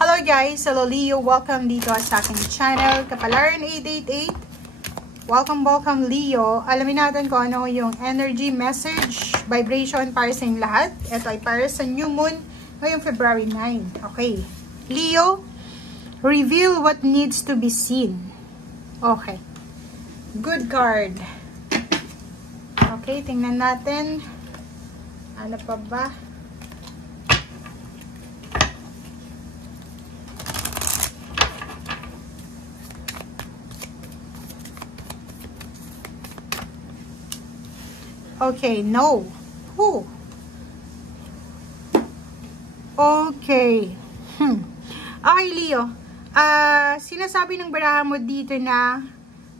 Hello guys, hello Leo, welcome dito sa aking channel, Kapalaran 888. Welcome Leo. Alamin natin kung ano yung energy, message, vibration para sa inyong lahat. Ito ay para sa new moon ngayong February 9. Okay, Leo, reveal what needs to be seen. Okay, good card. Okay, tingnan natin. Ano pa ba? Okay, no. Who? Okay. Okay, Leo. Sinasabi ng baraha mo dito na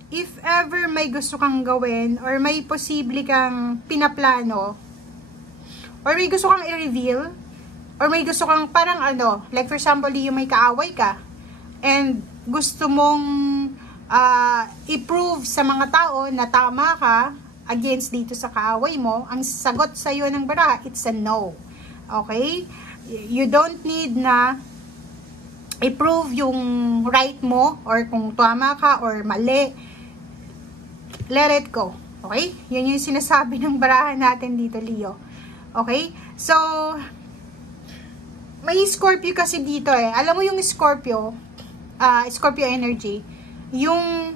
if ever may gusto kang gawin or may posible kang pinaplano or may gusto kang i-reveal or may gusto kang parang ano, like for example, Leo, may kaaway ka and gusto mong i-prove sa mga tao na tama ka against dito sa kaaway mo, ang sagot sa iyo ng baraha, it's a no. Okay? You don't need na i-prove yung right mo or kung tama ka or mali. Let it go. Okay? Yun yung sinasabi ng baraha natin dito, Leo. Okay? So, may Scorpio kasi dito eh. Alam mo yung Scorpio, Scorpio energy, yung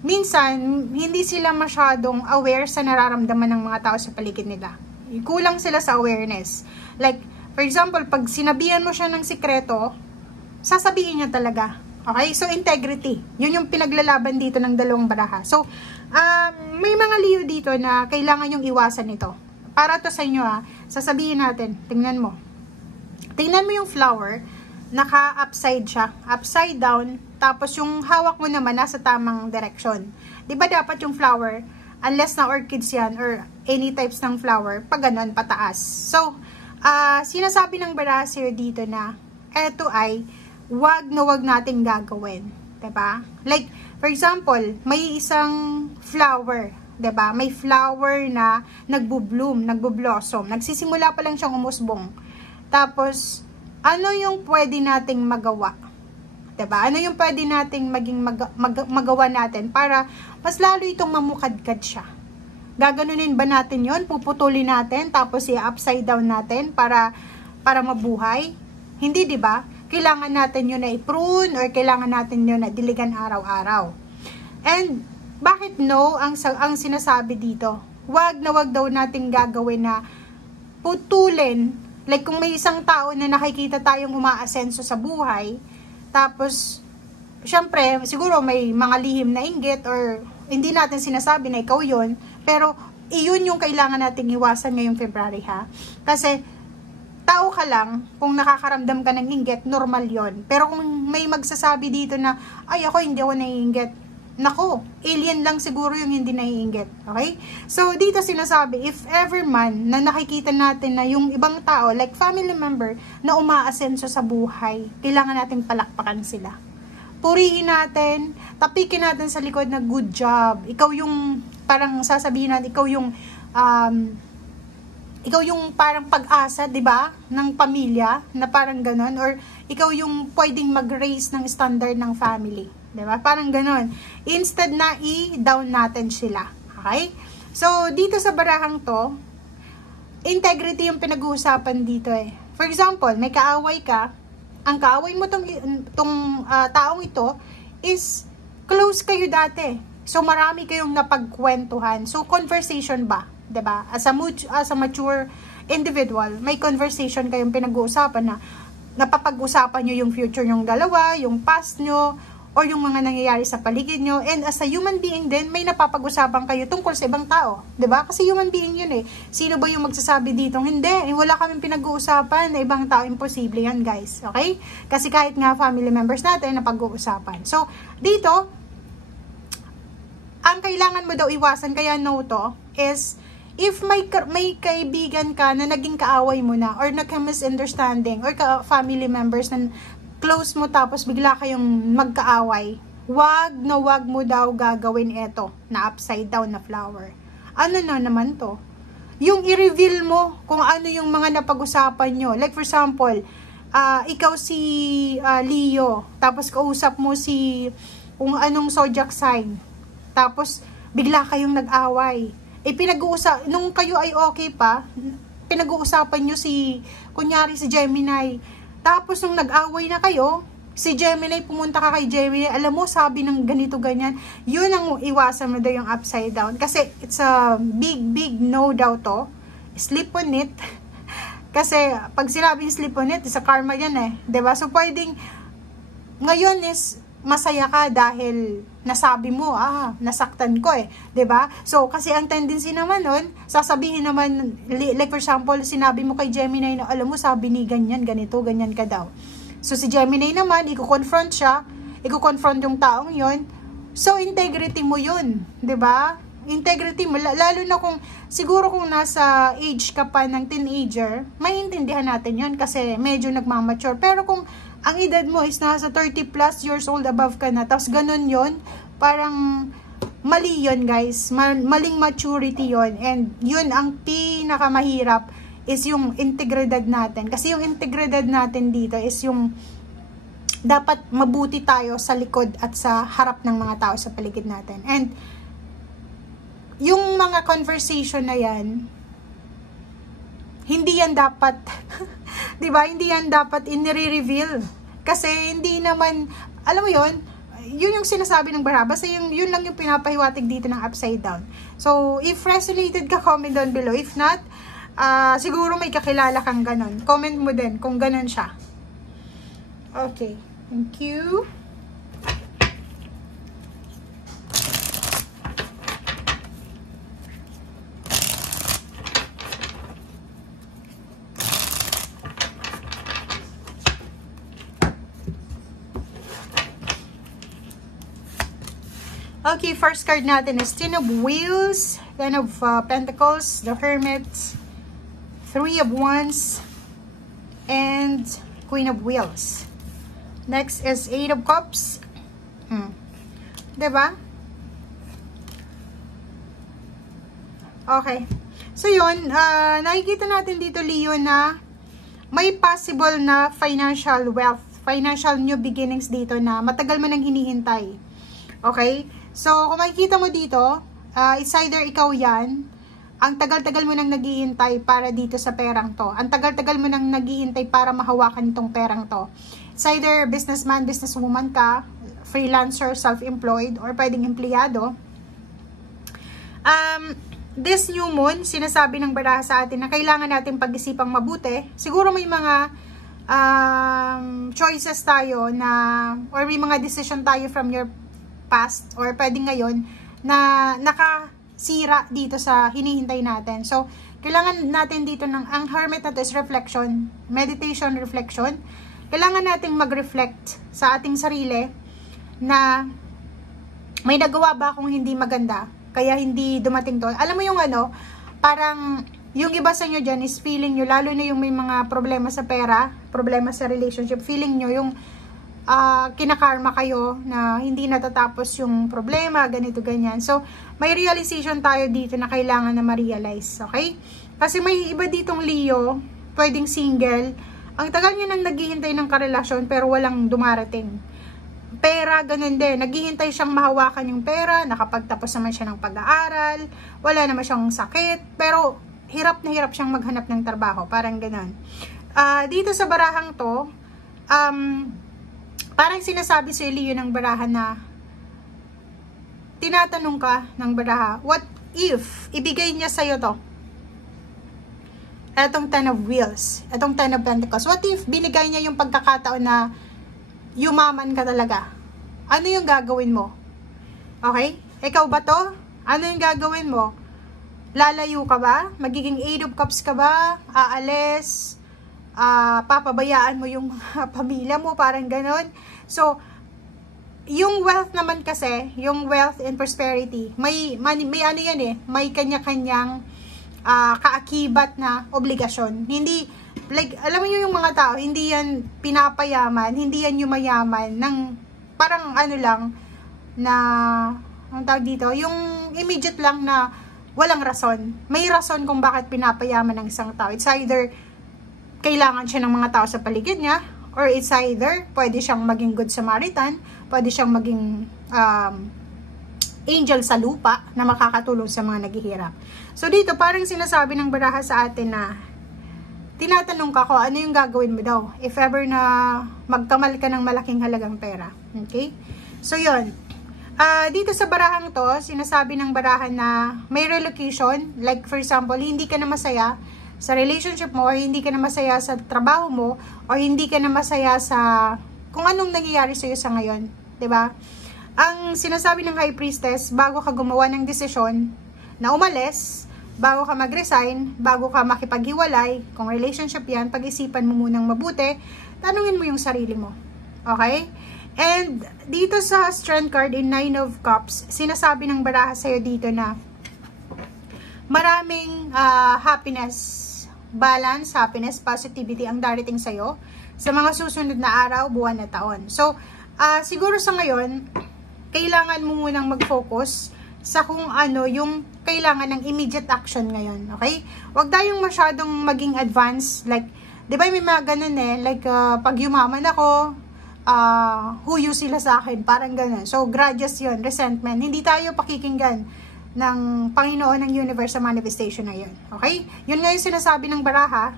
minsan, hindi sila masyadong aware sa nararamdaman ng mga tao sa paligid nila. Kulang sila sa awareness. Like, for example, pag sinabihan mo siya ng sikreto, sasabihin niya talaga. Okay? So, integrity. Yun yung pinaglalaban dito ng dalawang baraha. So, may mga Leo dito na kailangan yung iwasan ito. Para to sa inyo sasabihin natin, tingnan mo. Tingnan mo yung flower, naka-upside siya. Upside down. Tapos yung hawak mo naman nasa tamang direction. 'Di ba dapat yung flower, unless na orchids yan or any types ng flower, pag ganun pataas. So, sinasabi ng Barasir dito na eto ay wag na wag nating gagawin, 'di ba? Like for example, may isang flower, 'di ba? May flower na nagbo-bloom, nagbo-blossom, nagsisimula pa lang siyang umusbong. Tapos ano yung pwede nating magawa? Diba? Ano yung pwede nating magawa natin para mas lalo itong mamukadkad siya? Gaganunin ba natin yon? Puputulin natin tapos i-upside down natin para mabuhay? Hindi, diba? Kailangan natin yun na i-prune or kailangan natin yun na diligan araw-araw. And bakit no ang sinasabi dito? Wag na wag daw nating gagawin na putulin. Like kung may isang tao na nakikita tayong umaasenso sa buhay, tapos, syempre, siguro may mga lihim na inggit or hindi natin sinasabi na ikaw yun, pero iyon yung kailangan nating iwasan ngayong February ha. Kasi, tao ka lang, kung nakakaramdam ka ng inggit, normal yon. Pero kung may magsasabi dito na, ay ako hindi ako naiinggit, nako, alien lang siguro yung hindi naiinggit. Okay? So, dito sinasabi, if ever man na nakikita natin na yung ibang tao, like family member, na umaasenso sa buhay, kailangan nating palakpakan sila. Purihin natin, tapikin natin sa likod na good job. Ikaw yung, parang sasabihin natin, ikaw yung parang pag-asa, 'di ba, ng pamilya, na parang ganon, or ikaw yung pwedeng mag-raise ng standard ng family. Diba? Parang ganon. Instead na i-down natin sila. Okay? So, dito sa barahang to, integrity yung pinag-uusapan dito eh. For example, may kaaway ka, ang kaaway mo tong taong ito is close kayo dati. So, marami kayong napagkwentuhan. So, conversation ba? Diba? As a mature individual, may conversation kayong pinag-uusapan na napapag-usapan nyo yung future nyong dalawa, yung past nyo, or yung mga nangyayari sa paligid nyo. And as a human being din, may napapag-usapan kayo tungkol sa ibang tao. 'Di ba? Kasi human being yun eh. Sino ba yung magsasabi dito? Hindi. Wala kaming pinag-uusapan na ibang tao. Imposible yan, guys. Okay? Kasi kahit nga family members natin na pag-uusapan. So, dito, ang kailangan mo daw iwasan, kaya no to, is if may kaibigan ka na naging kaaway mo na or nagka-misunderstanding or family members na close mo tapos bigla kayong magkaaway, wag na wag mo daw gagawin ito na upside down na flower. Ano na naman to? Yung i-reveal mo kung ano yung mga napag-usapan nyo. Like for example, ikaw si Leo, tapos kausap mo si kung anong zodiac sign, tapos bigla kayong nag-away. Nung kayo ay okay pa, pinag-uusapan nyo kunyari si Gemini. Tapos nung nag-away na kayo, si Gemini, pumunta ka kay Gemini, alam mo, sabi ng ganito, ganyan. Yun ang iwasan mo daw, yung upside down. Kasi it's a big no daw to. Sleep on it. Kasi pag sinabing sleep on it, sa karma yan eh. 'Di ba? So pwedeng ngayon is masaya ka dahil nasabi mo, nasaktan ko eh. 'Di ba? So kasi ang tendency naman nun, sasabihin naman, like for example, sinabi mo kay Gemini na, alam mo, sabi ni ganyan, ganito, ganyan ka daw. So si Gemini naman, i-confront siya, i-confront yung taong yon. So integrity mo yun. 'Di ba? Integrity mo, lalo na siguro kung nasa age ka pa ng teenager, maintindihan natin yun kasi medyo nagmamature. Pero kung ang edad mo is nasa 30 plus years old, above ka na, tapos ganun yun, parang mali yun, guys. Maling maturity yun. And yun ang pinakamahirap is yung integridad natin. Kasi yung integridad natin dito is yung dapat mabuti tayo sa likod at sa harap ng mga tao sa paligid natin. And yung mga conversation na yan, hindi yan dapat, di ba? Hindi yan dapat inire-reveal. Kasi hindi naman, alam mo yun yung sinasabi ng Baraha. Basta yun lang yung pinapahiwatig dito ng upside down. So, if resonated ka, comment down below. If not, siguro may kakilala kang ganon. Comment mo din kung ganon siya. Okay. Thank you. Okay, first card natin is Ten of Wheels, Ten of Pentacles, the Hermit, Three of Wands, and Queen of Wheels. Next is Eight of Cups. Diba? Okay. So yun, nakikita natin dito, Leo, na may possible na financial wealth, financial new beginnings dito na matagal mo nang hinihintay. Okay? So, kung makikita mo dito, it's either ikaw yan, ang tagal-tagal mo nang naghihintay para dito sa perang to. Ang tagal-tagal mo nang naghihintay para mahawakan itong perang to. It's either businessman, businesswoman ka, freelancer, self-employed, or pwedeng empleyado. This new moon, sinasabi ng Baraha sa atin na kailangan natin pag-isipang mabuti. Siguro may mga choices tayo na, or may mga decision tayo from your past or pwedeng ngayon na nakasira dito sa hinihintay natin. So, kailangan natin dito ang Hermit na to is reflection, meditation, reflection. Kailangan nating mag-reflect sa ating sarili na may nagawa ba akong hindi maganda, kaya hindi dumating to. Alam mo yung parang yung iba sa inyo dyan is feeling nyo, lalo na yung may mga problema sa pera, problema sa relationship, feeling nyo yung kinakarma kayo na hindi natatapos yung problema, ganito, ganyan. So, may realization tayo dito na kailangan na ma-realize, okay? Kasi may iba ditong Leo, pwedeng single, ang tagal nyo nang naghihintay ng karelasyon pero walang dumarating. Pera, ganun din. Naghihintay siyang mahawakan yung pera, nakapagtapos naman siya ng pag-aaral, wala naman siyang sakit, pero hirap na hirap siyang maghanap ng trabaho, parang ganun. Dito sa barahang to, parang sinasabi sa Leo ng Baraha na tinatanong ka ng Baraha, what if ibigay niya sa'yo to? Etong Ten of Wheels, etong Ten of Pentacles. What if binigay niya yung pagkakataon na yumaman ka talaga? Ano yung gagawin mo? Okay? Ikaw ba to? Ano yung gagawin mo? Lalayo ka ba? Magiging Eight of Cups ka ba? Aalis? Papabayaan mo yung mga pamilya mo, parang ganon. So, yung wealth naman kasi, yung wealth and prosperity, may ano yan eh, may kanya-kanyang kaakibat na obligasyon. Hindi, like, alam mo yung mga tao, hindi yan pinapayaman, hindi yan yumayaman ng parang lang, na, ang tawag dito, yung immediate lang na walang rason. May rason kung bakit pinapayaman ng isang tao. It's either kailangan siya ng mga tao sa paligid niya, or it's either pwede siyang maging good Samaritan, pwede siyang maging angel sa lupa na makakatulong sa mga naghihirap. So dito parang sinasabi ng baraha sa atin na tinatanong ka ko ano yung gagawin mo daw if ever na magkamal ka ng malaking halagang pera. Okay? So yun. Dito sa barahang to, sinasabi ng barahan na may relocation, like for example, hindi ka na masaya sa relationship mo, or hindi ka na masaya sa trabaho mo, or hindi ka na masaya sa kung anong nangyayari sa'yo sa ngayon. 'Di ba? Ang sinasabi ng High Priestess, bago ka gumawa ng desisyon na umalis, bago ka mag-resign, bago ka makipaghiwalay, kung relationship yan, pag-isipan mo munang mabuti, tanungin mo yung sarili mo. Okay? And dito sa Strength card in Nine of Cups, sinasabi ng baraha sa'yo dito na maraming happiness, balance, happiness, positivity ang darating sa'yo sa mga susunod na araw, buwan na taon. So, siguro sa ngayon, kailangan mo munang mag-focus sa kung ano yung kailangan ng immediate action ngayon, okay? Huwag tayong masyadong maging advanced, like, di ba may mga ganun like, pag yumaman ako, huyo sila sa akin, parang ganun. So, grudges yun, resentment. Hindi tayo pakikinggan ng Panginoon ng universe sa manifestation na yun. Okay? Yun nga yung sinasabi ng baraha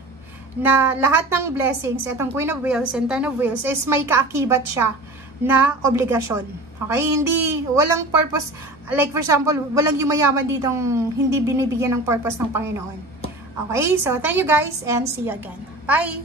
na lahat ng blessings, itong Queen of Wheels and Ten of Wheels is may kaakibat siya na obligasyon. Okay? Hindi, walang purpose, like for example, walang yumayaman ditong hindi binibigyan ng purpose ng Panginoon. Okay? So, thank you guys and see you again. Bye!